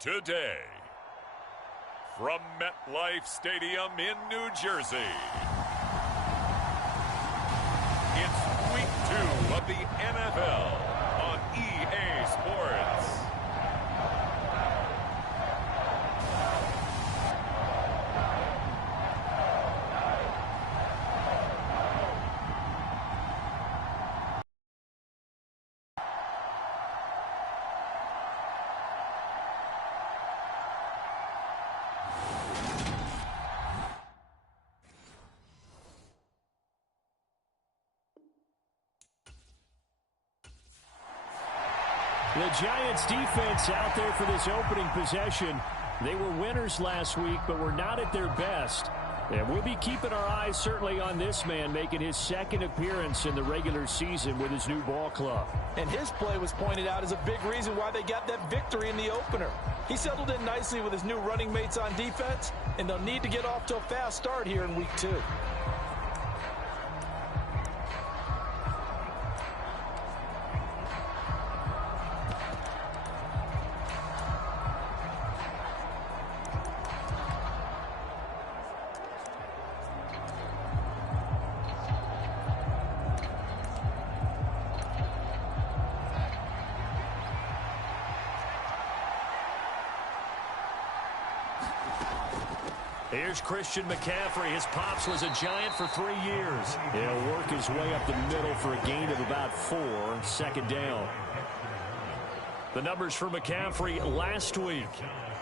Today, from MetLife Stadium in New Jersey, it's Week 2 of the NFL on EA Sports. The Giants defense out there for this opening possession. They were winners last week, but were not at their best. And we'll be keeping our eyes certainly on this man making his second appearance in the regular season with his new ball club. And his play was pointed out as a big reason why they got that victory in the opener. He settled in nicely with his new running mates on defense, and they'll need to get off to a fast start here in Week 2. Here's Christian McCaffrey. His pops was a Giant for 3 years. He'll work his way up the middle for a gain of about 4, second down. The numbers for McCaffrey last week: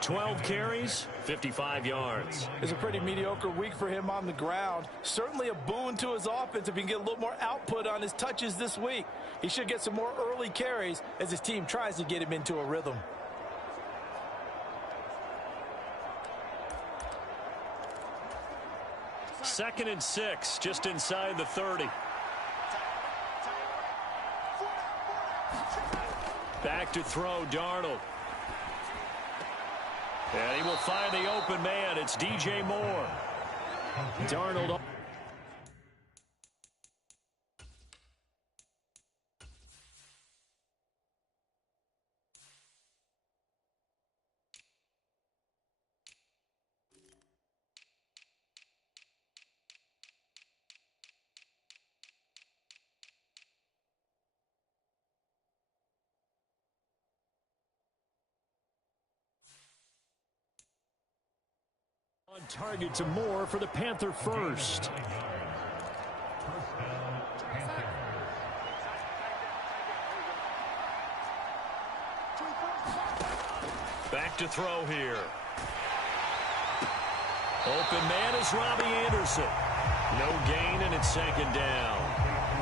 12 carries, 55 yards. It's a pretty mediocre week for him on the ground. Certainly a boon to his offense if he can get a little more output on his touches this week. He should get some more early carries as his team tries to get him into a rhythm. Second and 6, just inside the 30. Back to throw, Darnold. And he will find the open man. It's DJ Moore. Darnold. On target to Moore for the Panther first. Back to throw here. Open man is Robbie Anderson. No gain, and it's second down.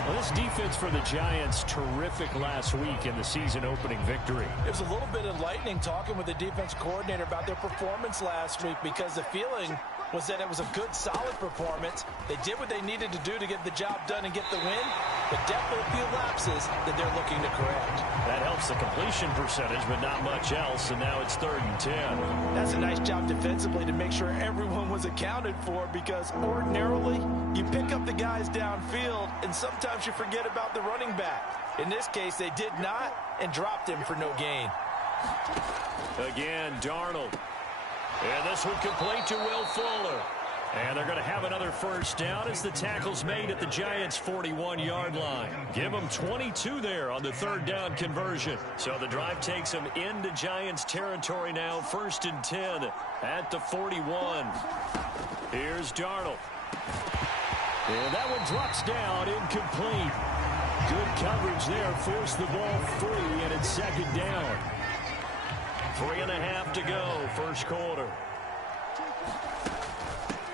Well, this defense for the Giants, terrific last week in the season-opening victory. It was a little bit enlightening talking with the defense coordinator about their performance last week, because the feeling was that it was a good, solid performance. They did what they needed to do to get the job done and get the win, but definitely a few lapses that they're looking to correct. That helps the completion percentage, but not much else, and now it's 3rd and 10. That's a nice job defensively to make sure everyone was accounted for, because ordinarily you pick up the guys downfield, and sometimes you forget about the running back. In this case, they did not and dropped him for no gain. Again, Darnold. And this one complete to Will Fuller. And they're going to have another first down as the tackle's made at the Giants' 41-yard line. Give them 22 there on the 3rd down conversion. So the drive takes them into Giants territory now, 1st and 10 at the 41. Here's Darnold. And that one drops down, incomplete. Good coverage there, forced the ball free, and it's 2nd down. 3.5 to go, first quarter.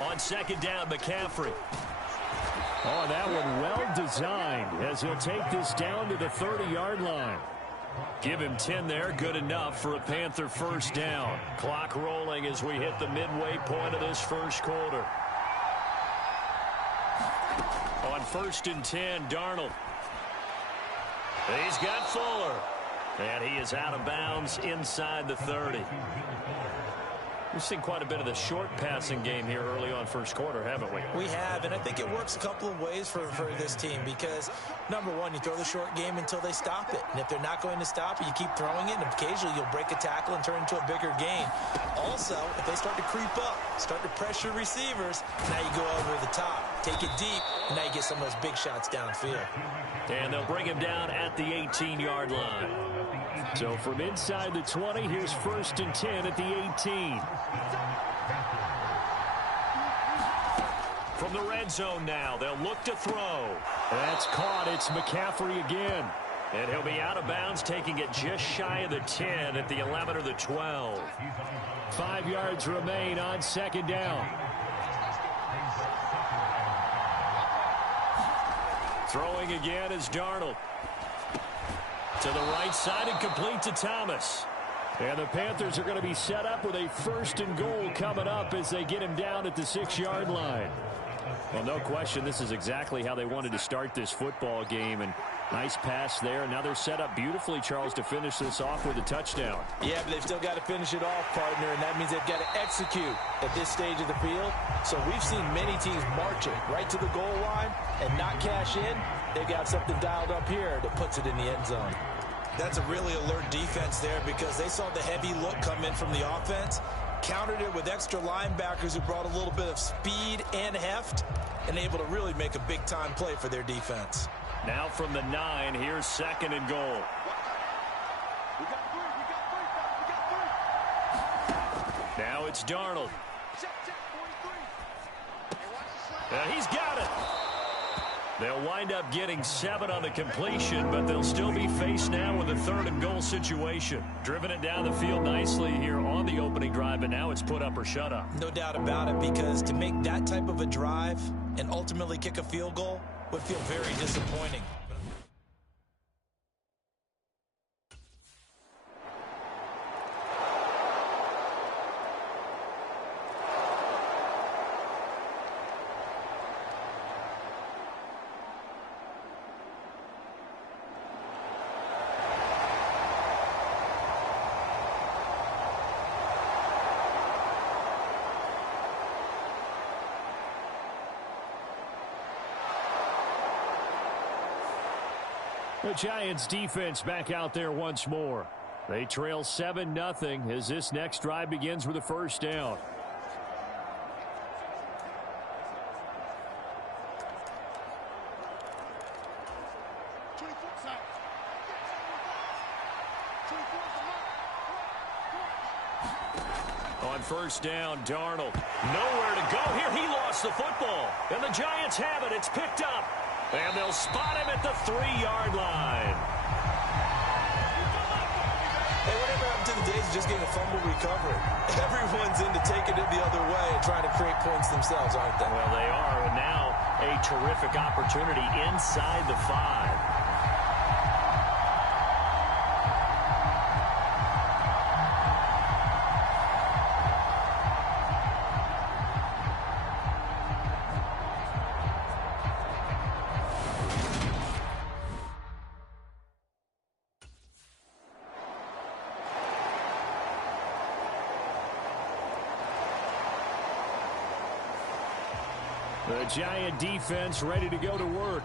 On 2nd down, McCaffrey. Oh, that one well designed as he'll take this down to the 30-yard line. Give him 10 there, good enough for a Panther first down. Clock rolling as we hit the midway point of this first quarter. On 1st and 10, Darnold. He's got Fuller. And he is out of bounds inside the 30. We've seen quite a bit of the short passing game here early on first quarter, haven't we? We have, and I think it works a couple of ways for this team because, number one, you throw the short game until they stop it. And if they're not going to stop it, you keep throwing it, and occasionally you'll break a tackle and turn it into a bigger gain. Also, if they start to creep up, start to pressure receivers, now you go over the top, take it deep, and now you get some of those big shots downfield. And they'll bring him down at the 18-yard line. So from inside the 20, here's 1st and 10 at the 18. From the red zone now, they'll look to throw. That's caught. It's McCaffrey again. And he'll be out of bounds, taking it just shy of the 10 at the 11 or the 12. 5 yards remain on 2nd down. Throwing again is Darnold. To the right side and complete to Thomas. And the Panthers are going to be set up with a 1st and goal coming up as they get him down at the 6-yard line. Well, no question, this is exactly how they wanted to start this football game. And nice pass there. Now they're set up beautifully, Charles, to finish this off with a touchdown. Yeah, but they've still got to finish it off, partner, and that means they've got to execute at this stage of the field. So we've seen many teams marching right to the goal line and not cash in. They've got something dialed up here that puts it in the end zone. That's a really alert defense there because they saw the heavy look come in from the offense, countered it with extra linebackers who brought a little bit of speed and heft, and able to really make a big-time play for their defense. Now from the 9, here's 2nd and goal. Now it's Darnold. And he's got it. They'll wind up getting 7 on the completion, but they'll still be faced now with a 3rd and goal situation. Driven it down the field nicely here on the opening drive, but now it's put up or shut up. No doubt about it, because to make that type of a drive and ultimately kick a field goal would feel very disappointing. The Giants defense back out there once more. They trail 7-0 as this next drive begins with a 1st down. On 1st down, Darnold. Nowhere to go here. He lost the football. And the Giants have it. It's picked up. And they'll spot him at the 3-yard line. Hey, whatever happened to the days of just getting a fumble recovery? Everyone's into taking it the other way and trying to create points themselves, aren't they? Well, they are. And now a terrific opportunity inside the 5. The Giant defense ready to go to work.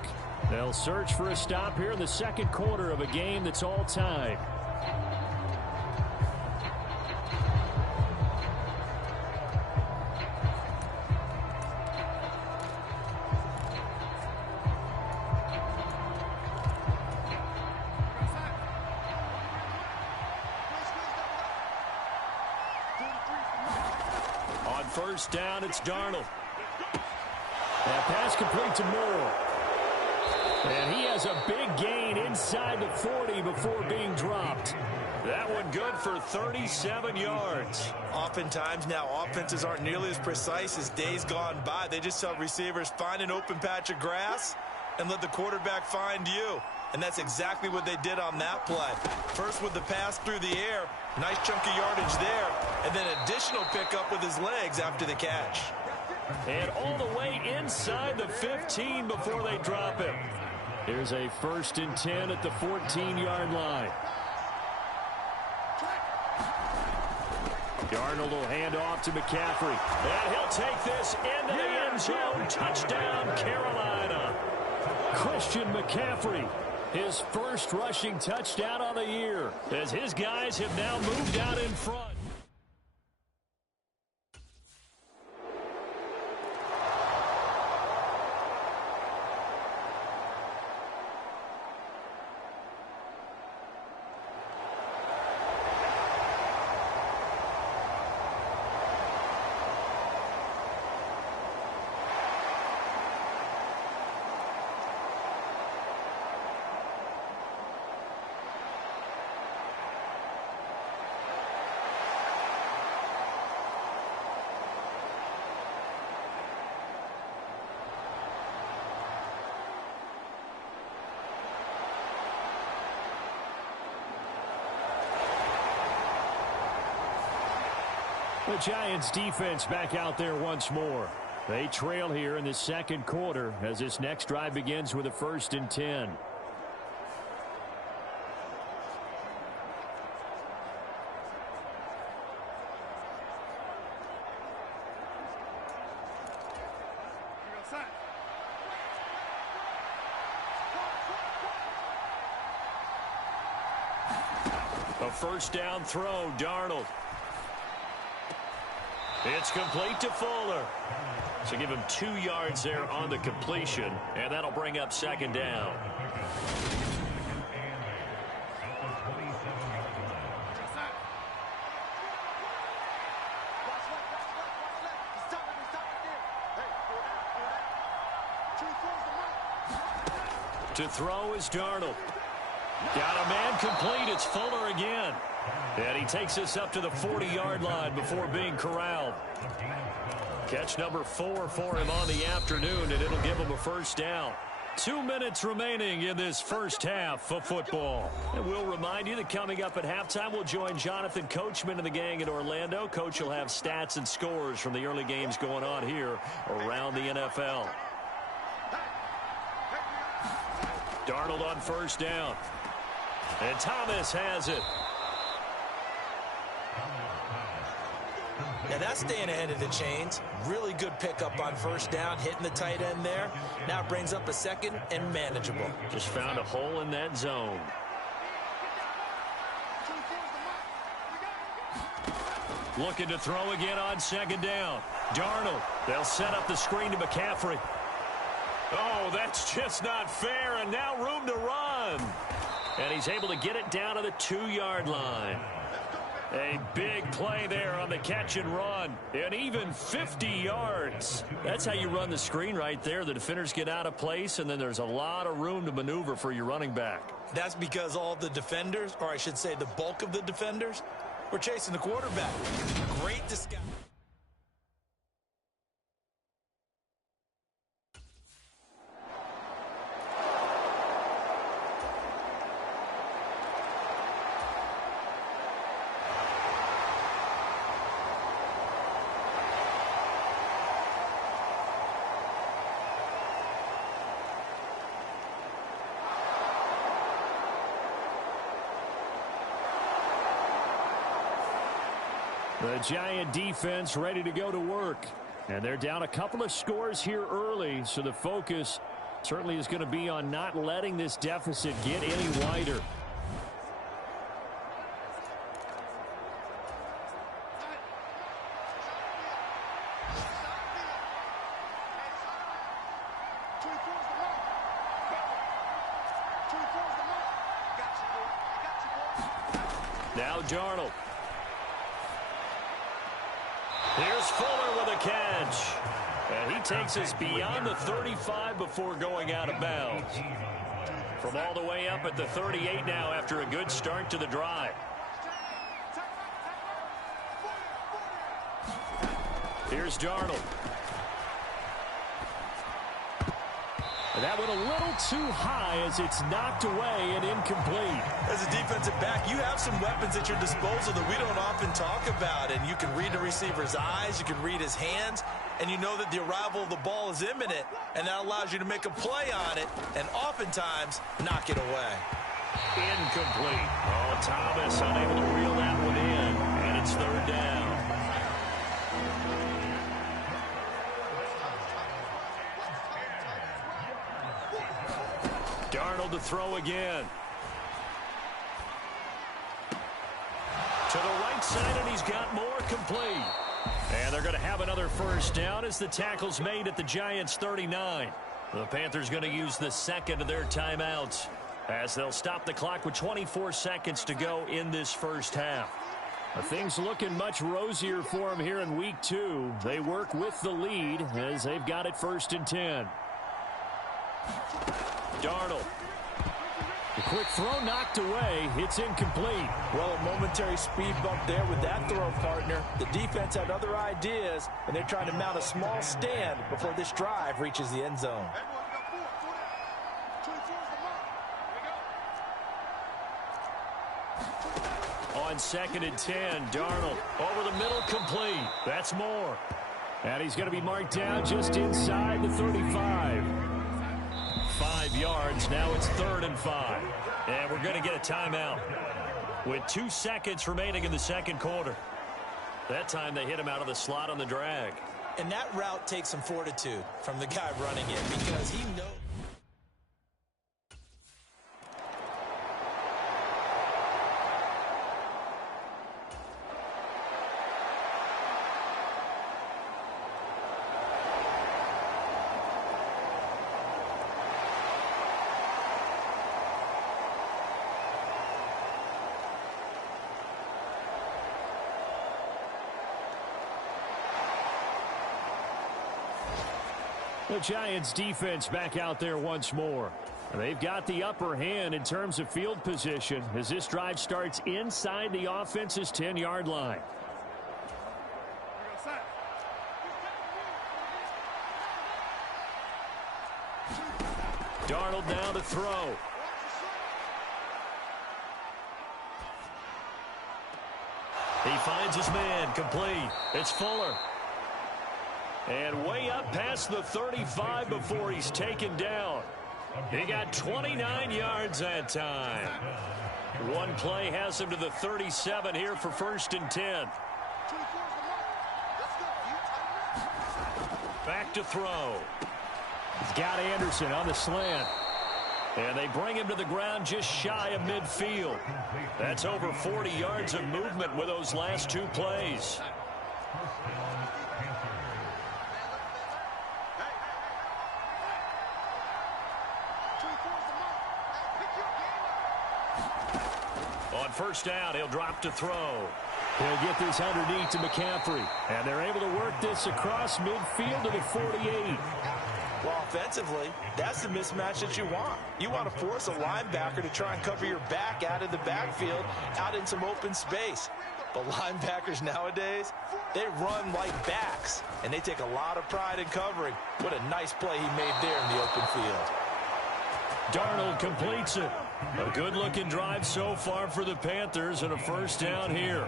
They'll search for a stop here in the 2nd quarter of a game that's all tied. On 1st down, it's Darnold. That pass complete to Moore. And he has a big gain inside the 40 before being dropped. That one good for 37 yards. Oftentimes now offenses aren't nearly as precise as days gone by. They just tell receivers, find an open patch of grass and let the quarterback find you. And that's exactly what they did on that play. First with the pass through the air, nice chunk of yardage there, and then additional pickup with his legs after the catch. And all the way inside the 15 before they drop him. Here's a 1st and 10 at the 14-yard line. Darnold will hand off to McCaffrey. And he'll take this into the end zone. Touchdown, Carolina. Christian McCaffrey, his first rushing touchdown on the year, as his guys have now moved out in front. The Giants defense back out there once more. They trail here in the second quarter as this next drive begins with a 1st and 10. A first down throw, Darnold. It's complete to Fuller. So give him 2 yards there on the completion, and that'll bring up 2nd down. To throw is Darnold. Got a man complete. It's Fuller again. And he takes us up to the 40-yard line before being corralled. Catch number 4 for him on the afternoon, and it'll give him a 1st down. 2 minutes remaining in this first half of football. And we'll remind you that coming up at halftime, we'll join Jonathan Coachman and the gang in Orlando. Coach will have stats and scores from the early games going on here around the NFL. Darnold on 1st down. And Thomas has it. Yeah, that's staying ahead of the chains. Really good pickup on 1st down, hitting the tight end there. Now it brings up a 2nd and manageable. Just found a hole in that zone. Looking to throw again on 2nd down. Darnold. They'll set up the screen to McCaffrey. Oh, that's just not fair, and now room to run. And he's able to get it down to the 2-yard line. A big play there on the catch and run. And even 50 yards. That's how you run the screen right there. The defenders get out of place, and then there's a lot of room to maneuver for your running back. That's because all the defenders, or I should say the bulk of the defenders, were chasing the quarterback. Great disguise. The Giant defense ready to go to work. And they're down a couple of scores here early, so the focus certainly is going to be on not letting this deficit get any wider. Now Darnold. Here's Fuller with a catch. And he takes us beyond the 35 before going out of bounds. From all the way up at the 38 now after a good start to the drive. Here's Darnold. And that went a little too high as it's knocked away and incomplete. As a defensive back, you have some weapons at your disposal that we don't often talk about. And you can read the receiver's eyes, you can read his hands, and you know that the arrival of the ball is imminent. And that allows you to make a play on it and oftentimes knock it away. Incomplete. Oh, Thomas unable to reel that one in. And it's 3rd down. Darnold to throw again. To the right side, and he's got more, complete. And they're going to have another first down as the tackle's made at the Giants' 39. The Panthers going to use the second of their timeouts as they'll stop the clock with 24 seconds to go in this first half. Things looking much rosier for them here in week 2. They work with the lead as they've got it 1st and 10. Darnold. The quick throw knocked away. It's incomplete. Well, a momentary speed bump there with that throw, partner. The defense had other ideas, and they're trying to mount a small stand before this drive reaches the end zone. On 2nd and 10, Darnold over the middle, complete. That's more. And he's going to be marked down just inside the 35. 5 yards. Now it's 3rd and 5. And we're going to get a timeout with 2 seconds remaining in the second quarter. That time they hit him out of the slot on the drag. And that route takes some fortitude from the guy running it because he knows. The Giants defense back out there once more. They've got the upper hand in terms of field position as this drive starts inside the offense's 10-yard line. Darnold now to throw. He finds his man, complete. It's Fuller. And way up past the 35 before he's taken down. He got 29 yards that time. One play has him to the 37 here for 1st and 10. Back to throw. He's got Anderson on the slant. And they bring him to the ground just shy of midfield. That's over 40 yards of movement with those last 2 plays. On 1st down, he'll drop to throw. He'll get this underneath to McCaffrey. And they're able to work this across midfield to the 48. Well, offensively, that's the mismatch that you want. You want to force a linebacker to try and cover your back out of the backfield, out in some open space. But linebackers nowadays, they run like backs, and they take a lot of pride in covering. What a nice play he made there in the open field. Darnold completes it. A good-looking drive so far for the Panthers and a 1st down here.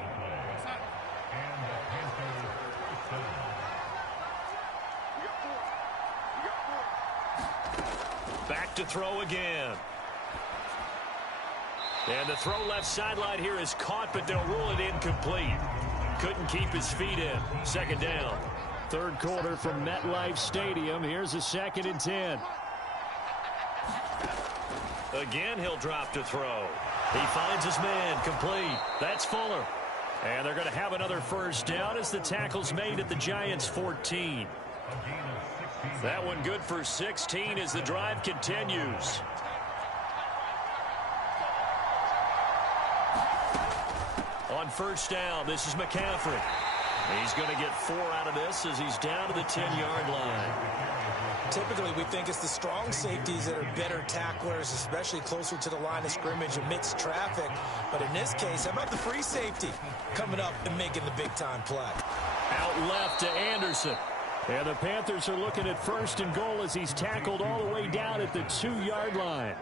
Back to throw again. And the throw left sideline here is caught, but they'll rule it incomplete. Couldn't keep his feet in. 2nd down. 3rd quarter from MetLife Stadium. Here's a 2nd and 10. Again, he'll drop to throw. He finds his man, complete. That's Fuller. And they're going to have another 1st down as the tackle's made at the Giants' 14. That one good for 16 as the drive continues. On 1st down, this is McCaffrey. He's going to get 4 out of this as he's down to the 10-yard line. Typically, we think it's the strong safeties that are better tacklers, especially closer to the line of scrimmage amidst traffic. But in this case, how about the free safety coming up and making the big-time play? Out left to Anderson. And the Panthers are looking at 1st and goal as he's tackled all the way down at the 2-yard line.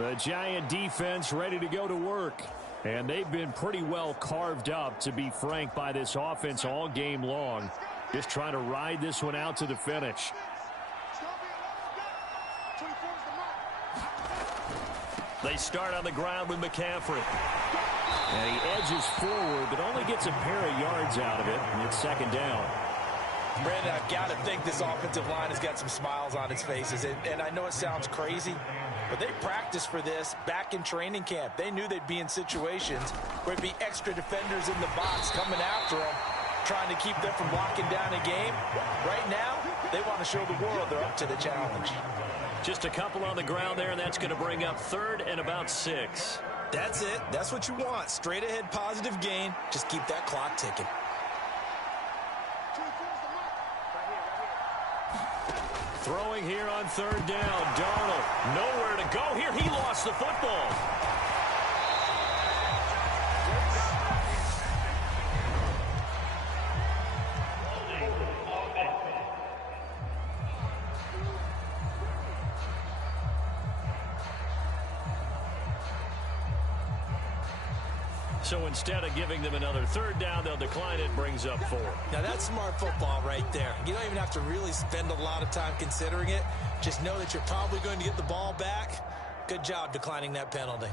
The Giant defense ready to go to work. And they've been pretty well carved up, to be frank, by this offense all game long. Just trying to ride this one out to the finish. They start on the ground with McCaffrey. And he edges forward, but only gets a pair of yards out of it. And it's second down. Brandon, I've got to think this offensive line has got some smiles on its faces. And I know it sounds crazy, but they practiced for this back in training camp. They knew they'd be in situations where it'd be extra defenders in the box coming after them, trying to keep them from locking down a game. Right now, they want to show the world they're up to the challenge. Just a couple on the ground there, and that's going to bring up third and about 6. That's it. That's what you want. Straight ahead positive gain. Just keep that clock ticking. Throwing here on third down. Darnold nowhere to go here. He lost the football. So instead of giving them another third down, they'll decline it. Brings up 4. Now that's smart football right there. You don't even have to really spend a lot of time considering it. Just know that you're probably going to get the ball back. Good job declining that penalty.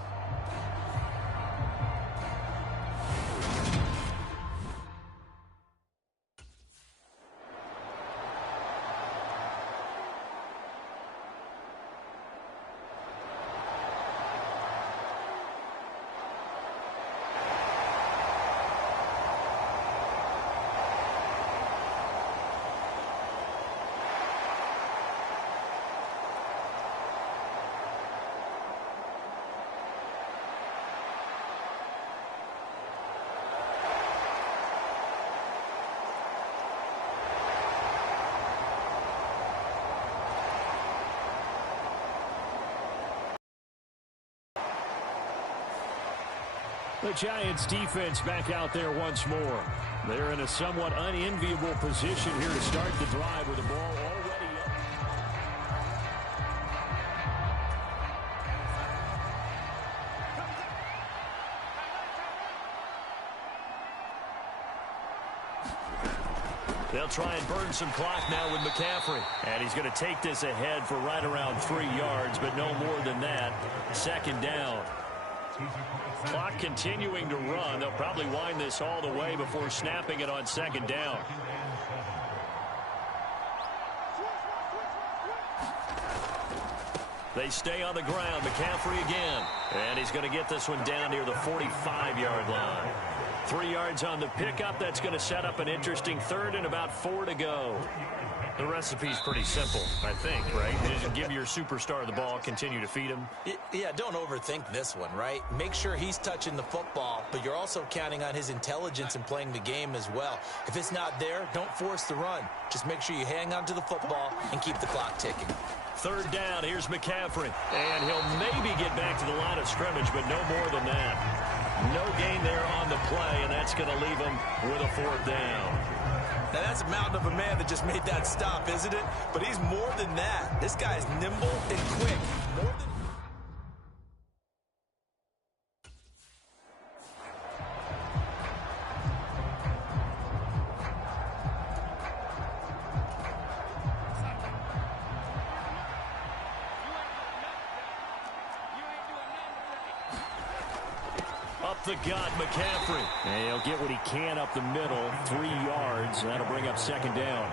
The Giants defense back out there once more. They're in a somewhat unenviable position here to start the drive with the ball already up. They'll try and burn some clock now with McCaffrey. And he's going to take this ahead for right around 3 yards, but no more than that. Second down. Clock continuing to run. They'll probably wind this all the way before snapping it on second down. They stay on the ground. McCaffrey again. And he's going to get this one down near the 45-yard line. 3 yards on the pickup. That's going to set up an interesting third and about 4 to go. The recipe's pretty simple, I think, right? Just give your superstar the ball, continue to feed him. Yeah, don't overthink this one, right? Make sure he's touching the football, but you're also counting on his intelligence in playing the game as well. If it's not there, don't force the run. Just make sure you hang on to the football and keep the clock ticking. Third down, here's McCaffrey. And he'll maybe get back to the line of scrimmage, but no more than that. No gain there on the play, and that's going to leave him with a 4th down. Now, that's a mountain of a man that just made that stop, isn't it? But he's more than that. This guy is nimble and quick. More than... Up the gut, McCaffrey. And he'll get what he can up the middle, 3 yards. That'll bring up second down.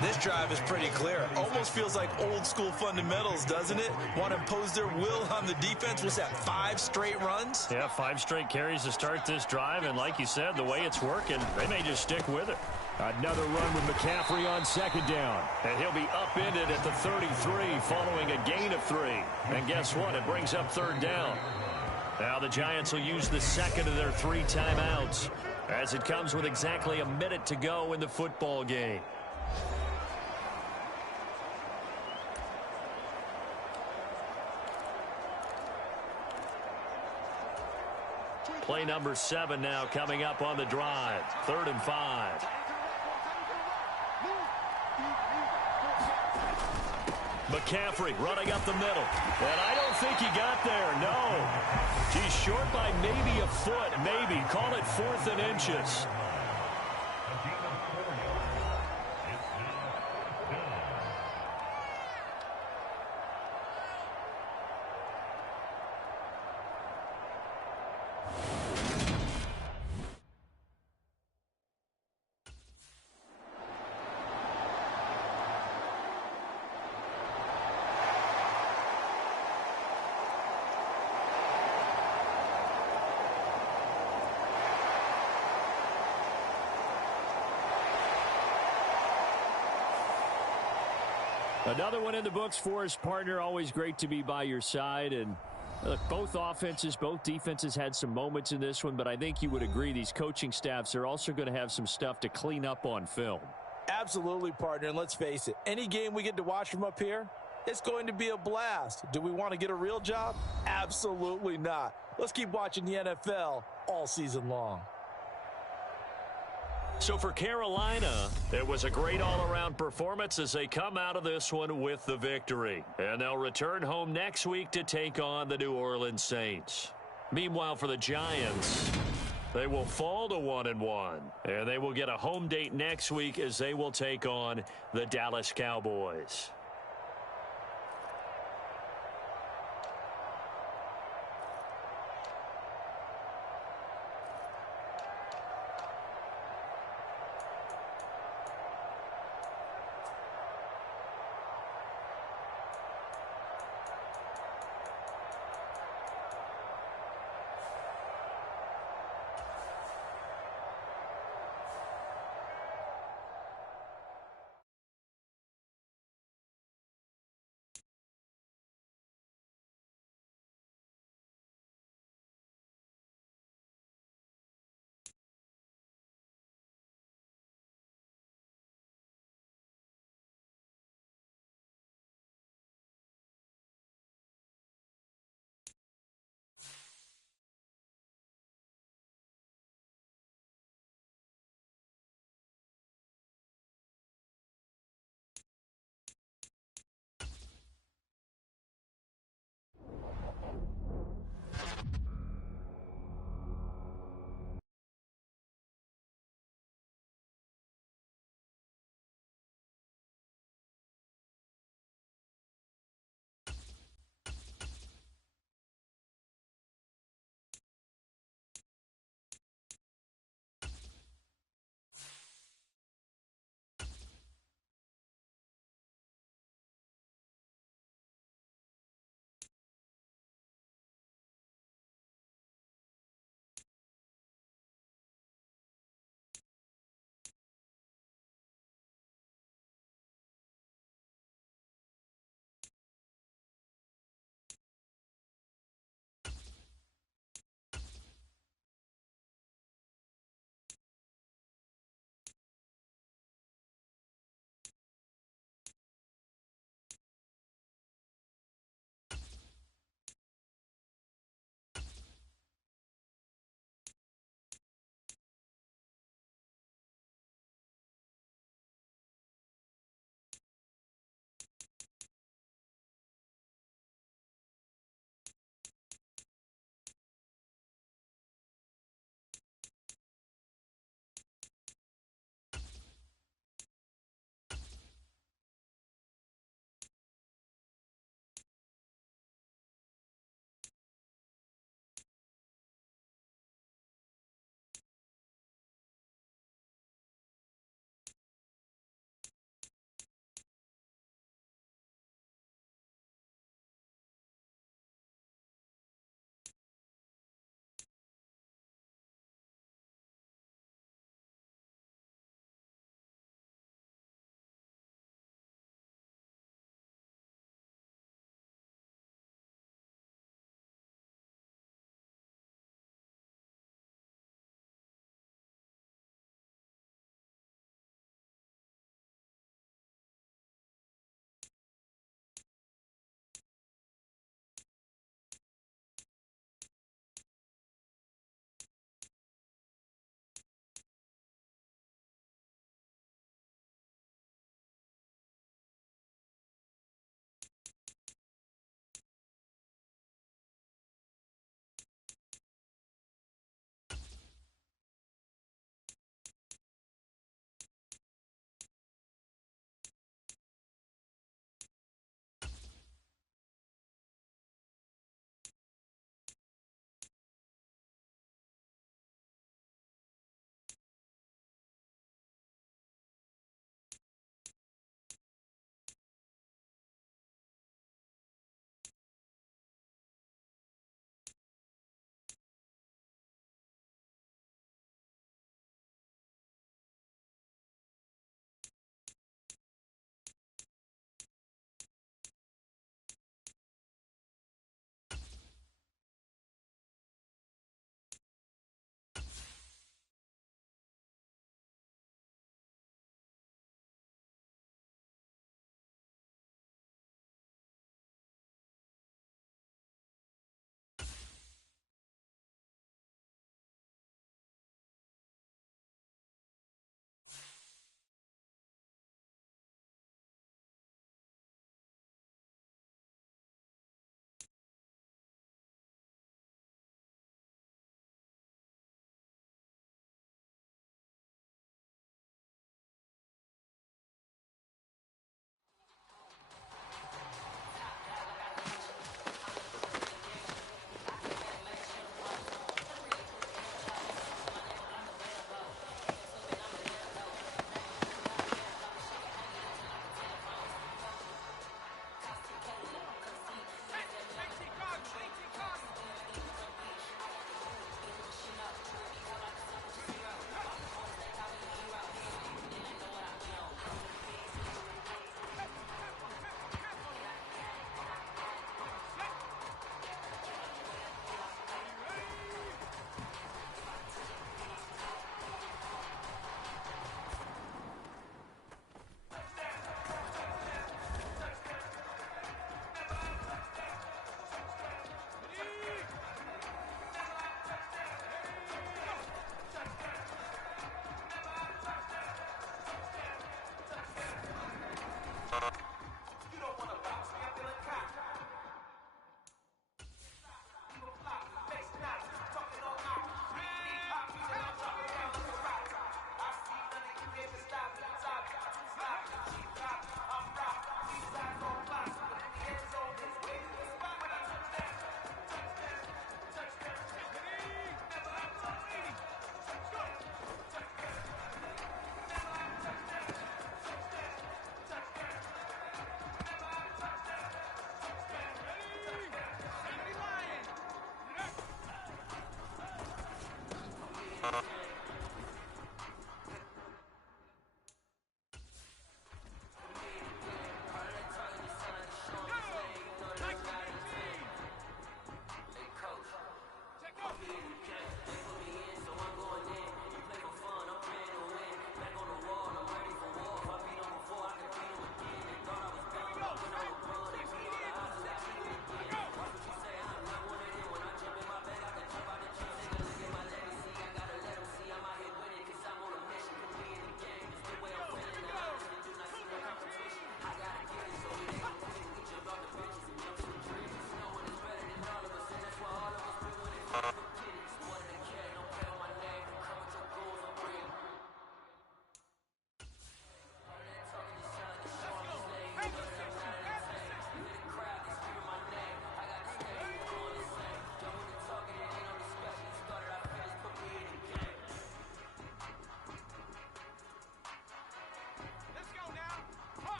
This drive is pretty clear. Almost feels like old school fundamentals, doesn't it? Want to impose their will on the defense. Was that 5 straight runs? Yeah, 5 straight carries to start this drive. And like you said, the way it's working, they may just stick with it. Another run with McCaffrey on second down. And he'll be upended at the 33 following a gain of 3. And guess what? It brings up third down. Now the Giants will use the second of their 3 timeouts as it comes with exactly a minute to go in the football game. Play number 7 now coming up on the drive. 3rd and 5. McCaffrey running up the middle. And I don't think he got there, no. He's short by maybe a foot, maybe. Call it 4th and inches. Another one in the books for his partner. Always great to be by your side. And look, both offenses, both defenses had some moments in this one, but I think you would agree these coaching staffs are also going to have some stuff to clean up on film. Absolutely, partner. And let's face it, any game we get to watch from up here, it's going to be a blast. Do we want to get a real job? Absolutely not. Let's keep watching the NFL all season long. So for Carolina, it was a great all-around performance as they come out of this one with the victory. And they'll return home next week to take on the New Orleans Saints. Meanwhile, for the Giants, they will fall to 1-1. And they will get a home date next week as they will take on the Dallas Cowboys.